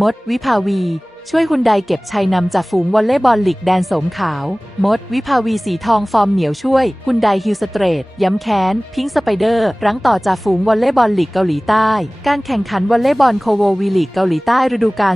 มด วิภาวี ช่วยฮุนไดเก็บชัยนำจากฝูงวอลเลย์บอลลีกแดนสมขาว มด วิภาวีสีทองฟอร์มเหนียวช่วยฮุนไดฮิลสเตรทย้ำแค้น พิงสไปเดอร์รั้งต่อจากฝูงวอลเลย์บอลลีกเกาหลีใต้ การแข่งขันวอลเลย์บอลโคโววีลีกเกาหลีใต้ฤดูกาล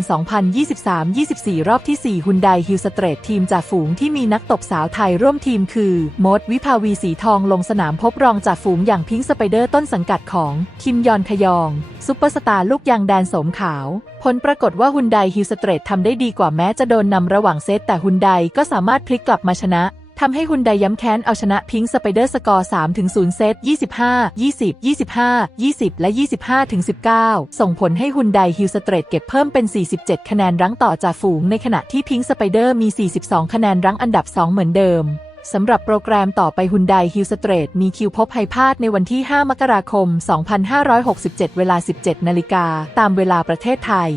2023-24 รอบที่4ฮุนไดฮิลสเตรททีมจากฝูงที่มีนักตบสาวไทยร่วมทีมคือ มด วิภาวีสีทองลงสนามพบรองจากฝูงอย่างพิงสไปเดอร์ต้นสังกัดของคิมยอนขยองซุปเปอร์สตาร์ลูกยางแดนสมขาว ผลปรากฏว่าฮุนไดฮิลสเตรททำได้ดีกว่าแม้จะโดนนำระหว่างเซตแต่ฮุนไดก็สามารถพลิกกลับมาชนะทำให้ฮุนไดย้ำแค้นเอาชนะพิงค์สไปเดอร์สกอร์3-0เซต25 20 25 20 และ 25-19 ส่งผลให้ฮุนไดฮิลสเตรทเก็บเพิ่มเป็น 47 คะแนนรั้งต่อจากฝูงในขณะที่พิงค์สไปเดอร์มี 42 คะแนนรั้งอันดับ 2 เหมือนเดิม สำหรับโปรแกรมต่อไปฮุนไดฮิลสเตรทมีคิวพบไฮพาดในวันที่ 5 มกราคม 2567 เวลา 17 นาฬิกา ตามเวลาประเทศไทย